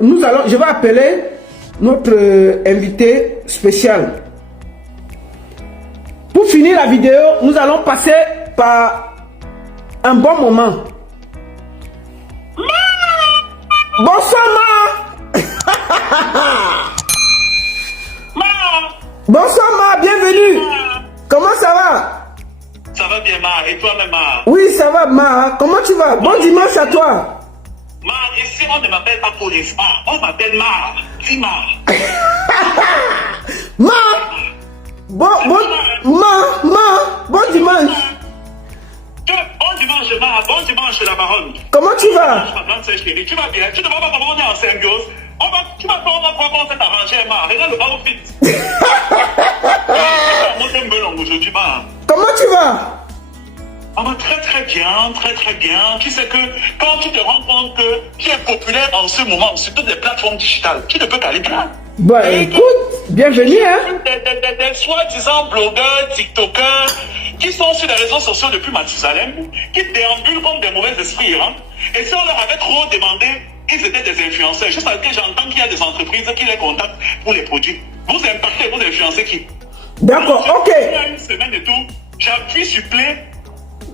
je vais appeler notre invité spécial. Pour finir la vidéo, nous allons passer par un bon moment. Bonsoir, Ma. Bonsoir, Ma, bienvenue. Comment ça va? Ça va bien, Ma. Et toi-même, Ma? Oui, ça va, Ma. Comment tu vas? Bon dimanche à toi. Ma, ici, on ne m'appelle pas police, Ma. On m'appelle Ma. Dis Ma. Ma. Bon dimanche. Bon dimanche, Ma. Bon dimanche, la baronne. Comment tu vas? Tu vas bien? Tu ne vas pas comment on est en symbiose? Tu vas pas voir comment on s'est arrangé, Ma. Regarde le outfit. Aujourd'hui, Ma. Comment tu vas? Très très bien, très très bien. Tu sais que quand tu te rends compte que tu es populaire en ce moment sur toutes les plateformes digitales, tu ne peux qu'aller bien. Bah écoute, bienvenue hein. Des soi-disant blogueurs, tiktokers, qui sont sur les réseaux sociaux depuis Mathusalem, qui déambulent comme des mauvais esprits. Hein. Et si on leur avait trop demandé, ils étaient des influenceurs. Juste parce que j'entends qu'il y a des entreprises qui les contactent pour les produits. Vous impactez, vous influencez qui? D'accord, ok. Il y a une semaine et tout, j'appuie sur play.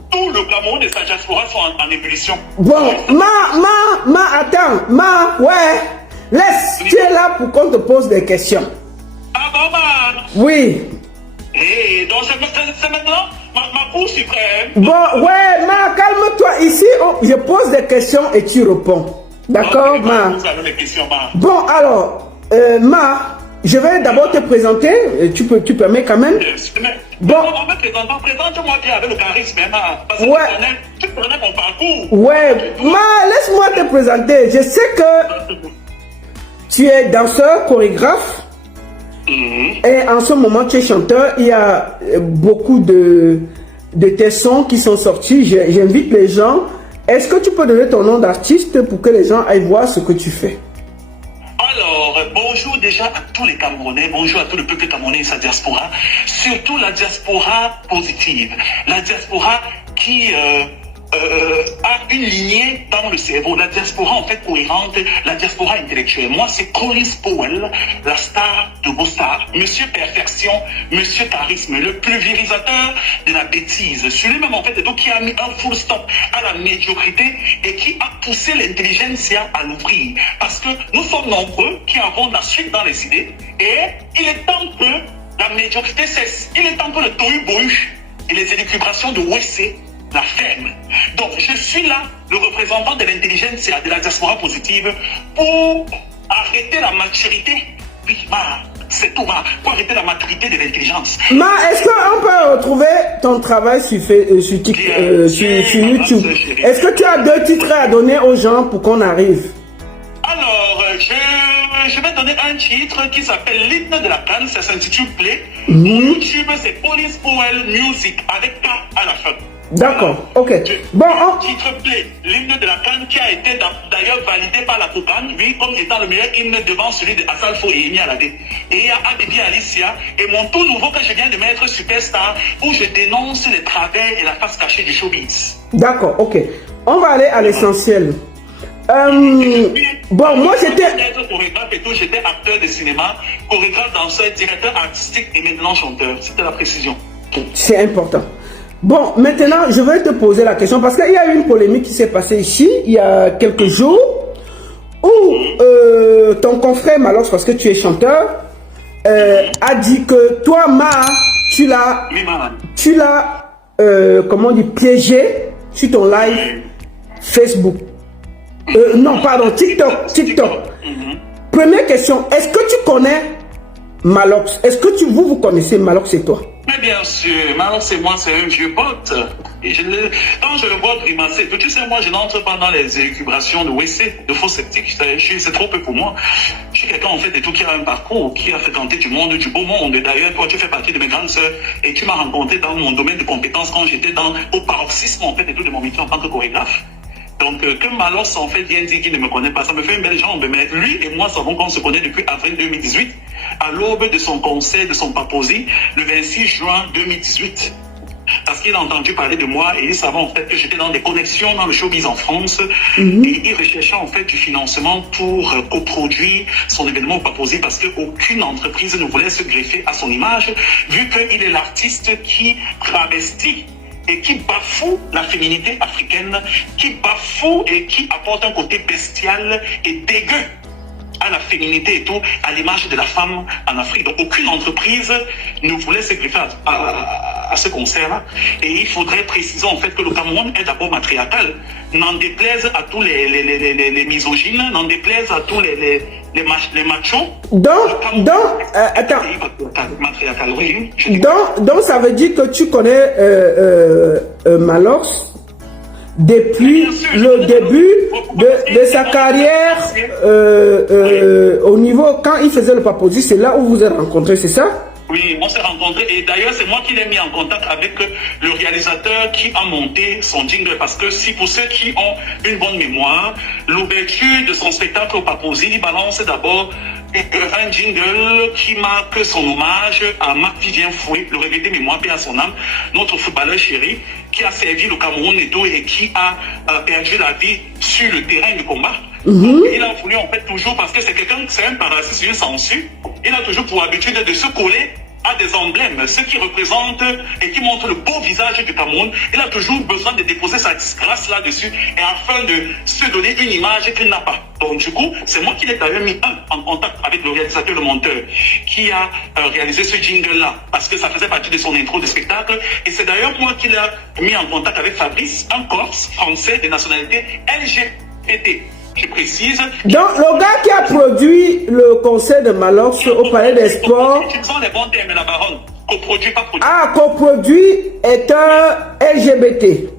Tout le Cameroun et sa diaspora sont en ébullition. Bon, attends, ouais. Laisse, tu es là pour qu'on te pose des questions. Ah bon, Man? Oui. Et donc c'est maintenant ma cour suprême. Bon, ouais, calme-toi. Ici, je pose des questions et tu réponds. D'accord, okay, Vous avez les questions, Ma. Bon, alors, je vais d'abord te présenter. Tu permets quand même. Bon. Présente-moi bien avec le charisme, Ma. Parce que tu connais mon parcours. Ouais, laisse-moi te présenter. Je sais que tu es danseur, chorégraphe. Et en ce moment, tu es chanteur. Il y a beaucoup de tes sons qui sont sortis. J'invite les gens. Est-ce que tu peux donner ton nom d'artiste pour que les gens aillent voir ce que tu fais? Alors, bonjour déjà à tous les Camerounais, bonjour à tout le peuple camerounais et sa diaspora, surtout la diaspora positive, la diaspora qui a une lignée dans le cerveau, la diaspora en fait cohérente, la diaspora intellectuelle. Moi, c'est Collins Powell, la star de vos stars, Monsieur Perfection, Monsieur Charisme, le pulvérisateur de la bêtise, celui-même en fait qui a mis un full stop à la médiocrité et qui a poussé l'intelligentsia à l'ouvrir. Parce que nous sommes nombreux qui avons la suite dans les idées et il est temps que la médiocrité cesse. Il est temps que le tohu-bohu et les élucubrations de WC la ferme. Donc, je suis là, le représentant de l'intelligence et de la diaspora positive, pour arrêter la maturité. Oui, c'est tout, pour arrêter la maturité de l'intelligence. Est-ce qu'on peut retrouver ton travail sur YouTube? Est-ce que tu as 2 titres à donner aux gens pour qu'on arrive? Alors, je vais donner un titre qui s'appelle L'hymne de la canne, ça s'intitule Play. YouTube, c'est Police Powell Music, avec K à la fin. D'accord, ok. Bon, titre Play, l'hymne de la canne qui a été d'ailleurs validé par la Coucane, oui, comme étant le meilleur hymne devant celui de Asalfo et Emi Alade. Et il y a Abidi Alicia et mon tout nouveau que je viens de mettre Superstar, où je dénonce les travers et la face cachée du showbiz. D'accord, ok. On va aller à l'essentiel. Bon, moi j'étais chorégraphe et tout, j'étais acteur de cinéma, chorégraphe, danseur, directeur artistique et maintenant chanteur. C'était la précision. C'est important. Bon, maintenant, je vais te poser la question parce qu'il y a eu une polémique qui s'est passée ici, il y a quelques jours, où ton confrère Malox, parce que tu es chanteur, a dit que toi, tu l'as, comment on dit, piégé sur ton live Facebook. Non, pardon, TikTok. Première question, est-ce que tu connais Malox? Est-ce que vous connaissez Malox et toi? Mais bien sûr, Malox et moi, c'est un vieux pote. Et quand je le vois grimacer, tu sais, moi, je n'entre pas dans les élucubrations de WC, de faux sceptiques. C'est trop peu pour moi. Je suis quelqu'un, en fait, et tout qui a un parcours, qui a fréquenté du monde, du beau monde. Et d'ailleurs, toi, tu fais partie de mes grandes sœurs. Et tu m'as rencontré dans mon domaine de compétences quand j'étais au paroxysme, en fait, et tout de mon métier en tant que chorégraphe. Donc, que Malox, en fait, vient dire qu'il ne me connaît pas, ça me fait une belle jambe. Mais lui et moi savons qu'on se connaît depuis avril 2018, à l'aube de son concert, de son paposie, le 26 juin 2018. parce qu'il a entendu parler de moi et il savait en fait que j'étais dans des connexions dans le showbiz en France et il recherchait en fait du financement pour coproduire son événement au Paposi parce qu'aucune entreprise ne voulait se greffer à son image vu qu'il est l'artiste qui travestit et qui bafoue la féminité africaine, qui bafoue et qui apporte un côté bestial et dégueu à la féminité et tout, à l'image de la femme en Afrique. Donc aucune entreprise ne voulait se greffer à ce concert-là. Et il faudrait préciser en fait que le Cameroun est d'abord matriarcal. N'en déplaise à tous les misogynes, n'en déplaise à tous les machos. Attends. Matriarcal, oui. Donc ça veut dire que tu connais Malors depuis le début de sa carrière au niveau, quand il faisait le Paposi, c'est là où vous vous êtes rencontrés, c'est ça? Oui, on s'est rencontrés et d'ailleurs c'est moi qui l'ai mis en contact avec le réalisateur qui a monté son jingle parce que si pour ceux qui ont une bonne mémoire, l'ouverture de son spectacle au Paposi, il balance d'abord un jingle qui marque son hommage à Marc-Vivien Fouet, le regretté mémoire, paix à son âme, notre footballeur chéri, qui a servi le Cameroun et tout et qui a perdu la vie sur le terrain de combat. Il a voulu en fait toujours, parce que c'est quelqu'un, c'est un parasite, c'est une censure, il a toujours pour habitude de se coller à des emblèmes, ce qui représente et qui montre le beau visage du Cameroun. Il a toujours besoin de déposer sa disgrâce là-dessus et afin de se donner une image qu'il n'a pas. Donc du coup, c'est moi qui l'ai d'ailleurs mis en contact avec le réalisateur, le monteur, qui a réalisé ce jingle-là, parce que ça faisait partie de son intro de spectacle. Et c'est d'ailleurs moi qui l'ai mis en contact avec Fabrice, un Corse français de nationalité LGBT. Je précise. Donc, le gars qui a produit le concert de Malors au Palais des Sports. Utilisons les bons termes, la baronne. Coproduit, pas produit. Ah, coproduit est un LGBT.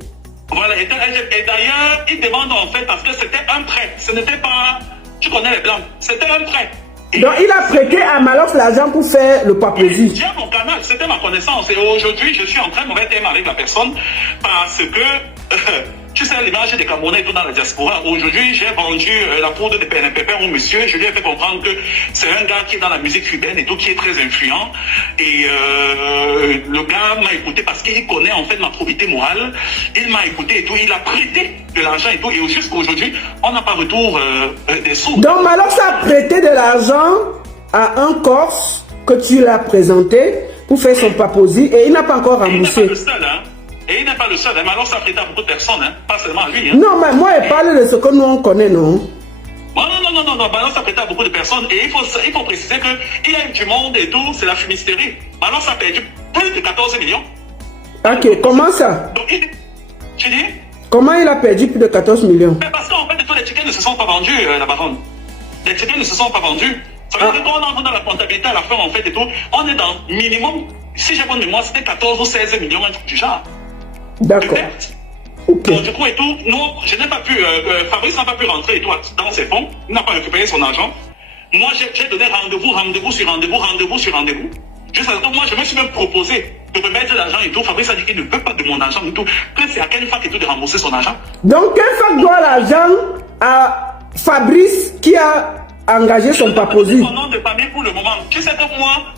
Voilà, et d'ailleurs, il demande en fait, parce que c'était un prêt. Ce n'était pas. Tu connais les blancs. C'était un prêt. Donc, il a prêté à Malors l'argent pour faire le Paposi. J'ai mon canal, c'était ma connaissance. Et aujourd'hui, je suis en très mauvais terme avec la personne parce que. Tu sais, l'image des Camerounais et tout dans la diaspora. Aujourd'hui, j'ai vendu la poudre de pépin au monsieur. Je lui ai fait comprendre que c'est un gars qui est dans la musique cubaine et tout, qui est très influent. Et le gars m'a écouté parce qu'il connaît en fait ma probité morale. Il m'a écouté et tout. Il a prêté de l'argent et tout. Et jusqu'à aujourd'hui, on n'a pas retour des sous. Donc, Malors a prêté de l'argent à un Corse que tu l'as présenté pour faire son Paposi et il n'a pas encore remboursé. Il n'est pas le seul, hein. Et il n'est pas le seul, mais alors ça prête à beaucoup de personnes, hein. Pas seulement à lui. Hein. Non, mais moi, je parle de ce que nous on connaît, non? Non, alors ça prête à beaucoup de personnes. Et il faut préciser qu'il y a du monde et tout, c'est la fumisterie. Alors ça a perdu plus de 14 millions. Ok, comment ça? Donc, tu dis? Comment il a perdu plus de 14 millions? Mais parce qu'en fait, tous les tickets ne se sont pas vendus, la baronne. Les tickets ne se sont pas vendus. Ça veut dire qu'on entre dans la comptabilité à la fin, en fait, et tout. On est dans minimum, si j'ai bonne mémoire, c'était 14 ou 16 millions, un truc du genre. D'accord. Okay. Donc du coup et tout, non, je n'ai pas pu, Fabrice n'a pas pu rentrer et tout dans ses fonds, il n'a pas récupéré son argent. Moi j'ai donné rendez-vous sur rendez-vous. Jusqu'à ce que moi je me suis même proposé de remettre l'argent et tout. Fabrice a dit qu'il ne veut pas de mon argent et tout, que c'est à quelle fac et tout de rembourser son argent. Donc quelle fac doit l'argent à Fabrice qui a engagé son Paposi? Son nom de famille pour le moment. Tu sais que moi,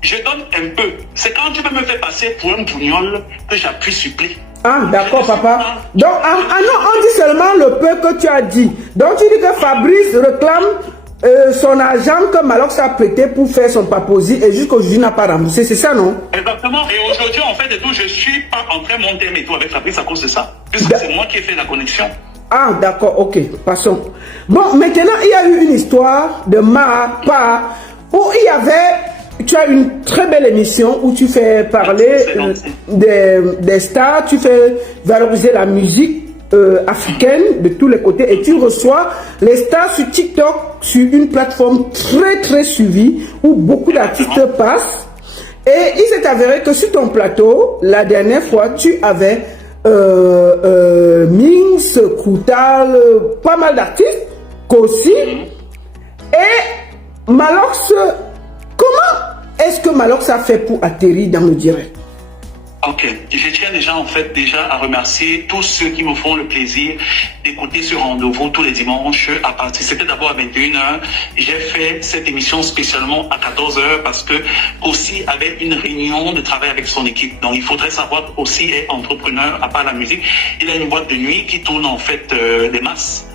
je donne un peu. C'est quand tu peux me faire passer pour un bougnol que j'appuie sur play. Ah, d'accord, papa. Donc, non, on dit seulement le peu que tu as dit. Donc, tu dis que Fabrice réclame son argent que Malors a prêté pour faire son Paposi et jusqu'aujourd'hui n'a pas remboursé. C'est ça, non? Exactement. Et aujourd'hui, en fait, et tout, je suis pas entré mon thème et tout avec Fabrice à cause de ça. Puisque c'est moi qui ai fait la connexion. Ah, d'accord, ok, passons. Bon, maintenant, il y a eu une histoire de ma part où il y avait... Tu as une très belle émission où tu fais parler des stars, tu fais valoriser la musique africaine de tous les côtés et tu reçois les stars sur TikTok, sur une plateforme très suivie où beaucoup d'artistes passent. Et il s'est avéré que sur ton plateau, la dernière fois, tu avais Minx, Koutal, pas mal d'artistes, Kossi et Malors. Comment est-ce que Malors a fait pour atterrir dans le direct? Ok, je tiens déjà en fait à remercier tous ceux qui me font le plaisir d'écouter ce rendez-vous tous les dimanches à partir, c'était d'abord à 21h, j'ai fait cette émission spécialement à 14h parce que aussi avait une réunion de travail avec son équipe. Donc il faudrait savoir aussi est entrepreneur à part la musique, il a une boîte de nuit qui tourne en fait des masses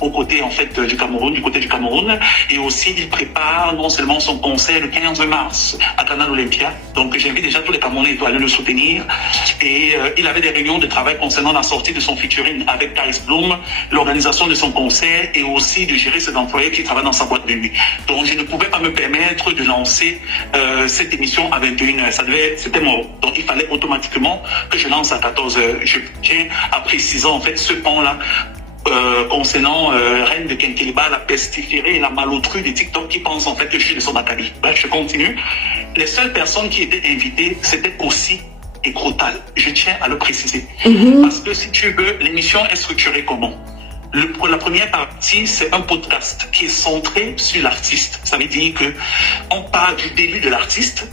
au côté en fait du Cameroun, et aussi il prépare non seulement son concert le 15 mars à Canal Olympia, donc j'invite déjà tous les Camerounais à aller le soutenir, et il avait des réunions de travail concernant la sortie de son featuring avec Thais Bloom, l'organisation de son concert et aussi de gérer ses employés qui travaillent dans sa boîte de nuit. Donc je ne pouvais pas me permettre de lancer cette émission à 21h, c'était mort, donc il fallait automatiquement que je lance à 14h. Je tiens à préciser en fait ce pan-là concernant Reine de Kenkeliba, la pestiférée et la malotru de TikTok qui pense en fait que je suis de son acabit. Bref, je continue. Les seules personnes qui étaient invitées, c'était Kossi et Crotal. Je tiens à le préciser. Parce que si tu veux, l'émission est structurée comment? La première partie, c'est un podcast qui est centré sur l'artiste. Ça veut dire que on parle du début de l'artiste,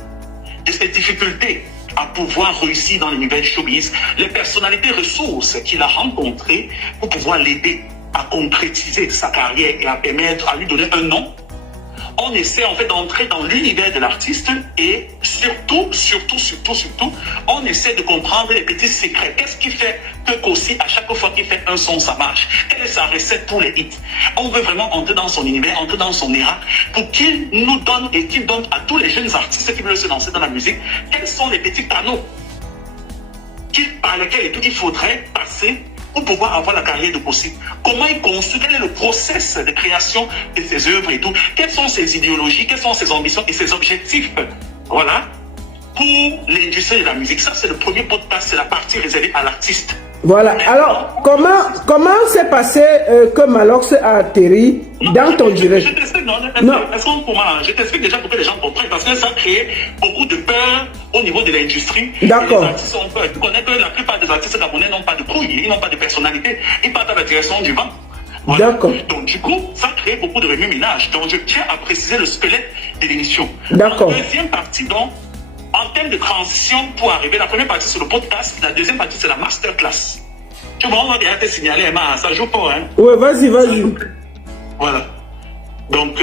de ses difficultés à pouvoir réussir dans l'univers du showbiz, les personnalités ressources qu'il a rencontrées pour pouvoir l'aider à concrétiser sa carrière et à permettre à lui donner un nom. On essaie en fait d'entrer dans l'univers de l'artiste et surtout, on essaie de comprendre les petits secrets. Qu'est-ce qui fait que Kossi, à chaque fois qu'il fait un son, ça marche? Quelle est sa recette pour les hits? On veut vraiment entrer dans son univers, entrer dans son era pour qu'il nous donne et qu'il donne à tous les jeunes artistes qui veulent se lancer dans la musique quels sont les petits canaux par lesquels il faudrait passer pour pouvoir avoir la carrière de Kossi. Comment il construit, quel est le process de création de ses œuvres et tout, quelles sont ses idéologies, quelles sont ses ambitions et ses objectifs. Voilà. Pour l'industrie de la musique, ça c'est le premier podcast, c'est la partie réservée à l'artiste. Voilà. Alors, comment s'est passé que Malox a atterri dans ton direct? Je t'explique, je t'explique déjà pour que les gens comprennent, parce que ça crée beaucoup de peur au niveau de l'industrie. D'accord. Tu connais que la plupart des artistes gabonais n'ont pas de couilles, ils n'ont pas de personnalité, ils partent à la direction du vent. Voilà. D'accord. Donc du coup, ça crée beaucoup de remue-ménage. Donc je tiens à préciser le squelette de l'émission. D'accord. La deuxième partie, donc, en termes de transition pour arriver, la première partie c'est le podcast, la deuxième partie c'est la masterclass. Tu vois, on va déjà te signaler, ça joue pas, hein? Ouais, vas-y. Voilà. Donc,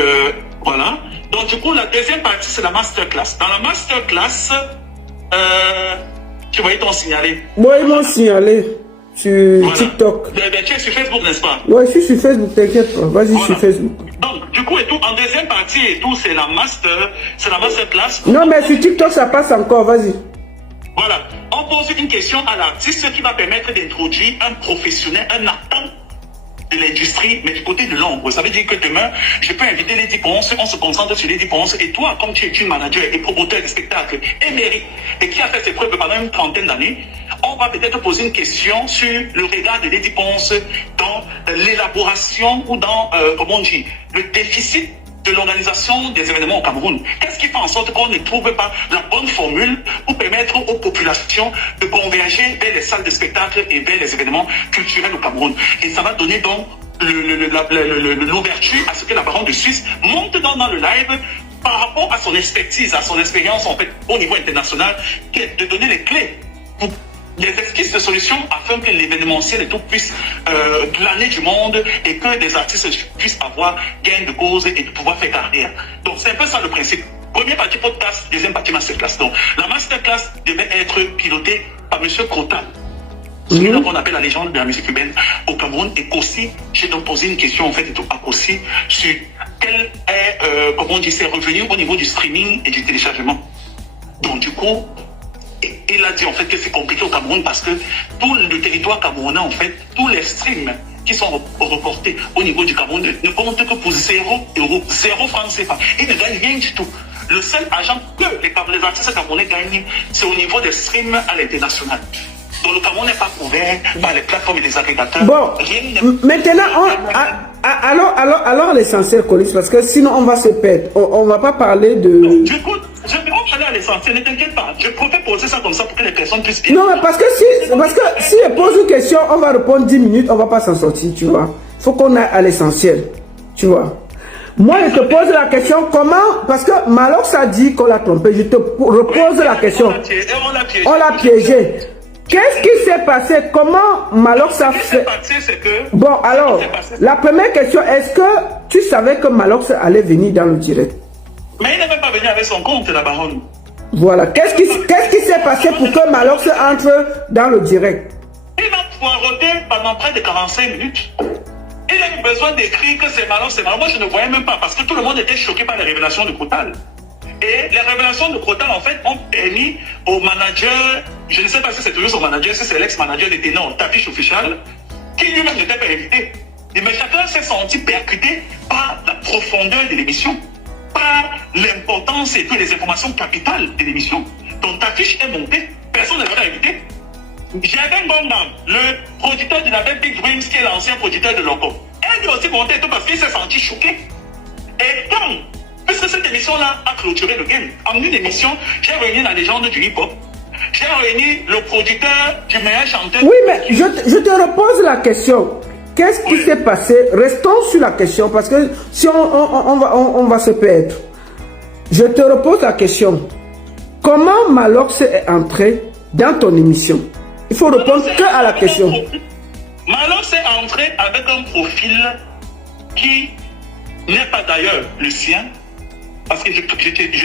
voilà. Donc, du coup, la deuxième partie c'est la masterclass. Dans la masterclass, tu vois, ils t'ont signalé. Moi, ils m'ont signalé sur TikTok. Tu es sur Facebook, n'est-ce pas? Ouais, je suis sur Facebook, t'inquiète pas. Vas-y, sur Facebook. Donc, du coup, et tout, en deuxième partie et tout, c'est la masterclass. Non, mais sur TikTok, ça passe encore, vas-y. Voilà. On pose une question à l'artiste, ce qui va permettre d'introduire un professionnel, un acteur de l'industrie, mais du côté de l'ombre. Ça veut dire que demain, je peux inviter Lady Ponce, on se concentre sur Lady Ponce, et toi, comme tu es une manager et promoteur de spectacle émérite, et qui a fait ses preuves pendant une trentaine d'années, on va peut-être poser une question sur le regard de Lady Ponce dans l'élaboration ou dans, comment on dit, le déficit de l'organisation des événements au Cameroun. Qu'est-ce qui fait en sorte qu'on ne trouve pas la bonne formule pour permettre aux populations de converger vers les salles de spectacle et vers les événements culturels au Cameroun? Et ça va donner donc l'ouverture à ce que la baronne de Suisse monte dans le live par rapport à son expertise, à son expérience en fait au niveau international, qui est de donner les clés pour des esquisses de solutions afin que l'événementiel et tout puisse glaner du monde et que des artistes puissent avoir gain de cause et de pouvoir faire carrière. Donc c'est un peu ça le principe. Première partie podcast, deuxième partie masterclass. Donc la masterclass devait être pilotée par M. Crotal, celui-là qu'on appelle la légende de la musique cubaine au Cameroun. Et Kossi, j'ai donc posé une question en fait à Kossi sur quel est, comment on dit, ses revenus au niveau du streaming et du téléchargement. Donc du coup, il a dit en fait que c'est compliqué au Cameroun parce que tout le territoire camerounais, en fait, tous les streams qui sont reportés au niveau du Cameroun ne comptent que pour 0 euros, 0 francs CFA. Ils ne gagnent rien du tout. Le seul argent que les artistes camerounais gagnent, c'est au niveau des streams à l'international. Donc le Cameroun n'est pas couvert par les plateformes et les agrégateurs. Bon, maintenant, alors l'essentiel, Colis, parce que sinon on va se perdre. On ne va pas parler de... Donc, du coup, je vais aller à l'essentiel, ne t'inquiète pas. Je préfère poser ça comme ça pour que les personnes puissent... Non, mais parce que si je pose une question, on va répondre 10 minutes, on ne va pas s'en sortir, tu vois. Il faut qu'on aille à l'essentiel, tu vois. Moi, je te pose la question, comment, parce que Malox a dit qu'on l'a trompé, je te repose la question. On l'a piégé. Qu'est-ce qui s'est passé? Comment Malox a fait? Bon, alors, la première question, est-ce que tu savais que Malox allait venir dans le direct? Mais il n'est même pas venu avec son compte, la baronne. Voilà. Qu'est-ce qui s'est passé pour que Malox entre dans le direct? Il a poireauté pendant près de 45 minutes. Il a eu besoin d'écrire que c'est Malox, c'est Malox. Moi, je ne voyais même pas parce que tout le monde était choqué par les révélations de Crotal. Et les révélations de Crotal, en fait, ont permis au manager, je ne sais pas si c'est toujours son manager, si c'est l'ex-manager des ténors, Tafiche Official, qui lui-même n'était pas invité. Mais chacun s'est senti percuté par la profondeur de l'émission, par l'importance et puis les informations capitales de l'émission. Donc Tafiche est monté, personne ne l'avait invité. J'avais Gondam, le producteur de la Big Dreams, qui est l'ancien producteur de Loco. Elle lui aussi monté tout parce qu'il s'est senti choqué. Et donc, puisque cette émission-là a clôturé le game, en une émission, j'ai réuni la légende du hip-hop, j'ai réuni le producteur du meilleur chanteur. Oui, mais je te repose la question. Qu'est-ce qui s'est passé? Restons sur la question parce que si on va se perdre. Je te repose la question. Comment Malox est entré dans ton émission? Il faut répondre que à la question. Malox est entré avec un profil qui n'est pas d'ailleurs le sien, parce que je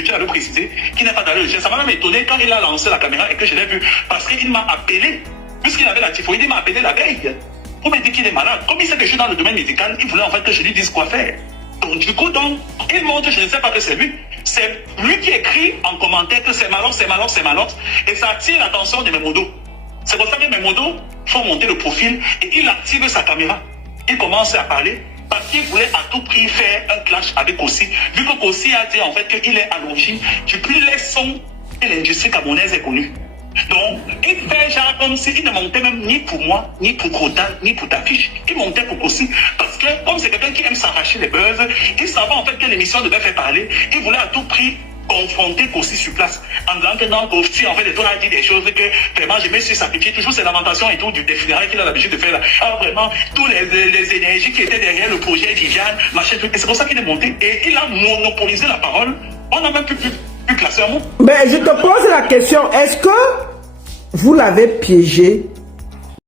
tiens à le préciser, qui n'est pas d'ailleurs le sien. Ça m'a même étonné quand il a lancé la caméra et que je l'ai vu, parce qu'il m'a appelé, puisqu'il avait la typhoïde, il m'a appelé la veille pour me dire qu'il est malade. Comme il sait que je suis dans le domaine médical, il voulait en fait que je lui dise quoi faire. Donc du coup, il montre, je ne sais pas que c'est lui. C'est lui qui écrit en commentaire que c'est Malox, c'est Malox, c'est Malox, et ça attire l'attention de Memodo. C'est pour ça que Memodo faut monter le profil et il active sa caméra. Il commence à parler parce qu'il voulait à tout prix faire un clash avec Kossi. Vu que Kossi a dit en fait qu'il est à l'origine du plus laid son que l'industrie camerounaise est connue. Donc, il fait genre comme s'il ne montait même ni pour moi, ni pour Crotal, ni pour Tafiche. Il montait pour Kossi. Parce que, comme c'est quelqu'un qui aime s'arracher les buzz, il savait en fait que l'émission devait faire parler. Il voulait à tout prix confronter Kossi sur place. En disant que non, Kossi, en fait, il a dit des choses que vraiment je me suis sacrifié. Toujours ces lamentations et tout des funérailles qu'il a l'habitude de faire là. Alors vraiment, toutes les énergies qui étaient derrière le projet Viviane, machin, et c'est pour ça qu'il est monté. Et il a monopolisé la parole. On n'a même plus classer un mot. Mais je te pose la question, est-ce que vous l'avez piégé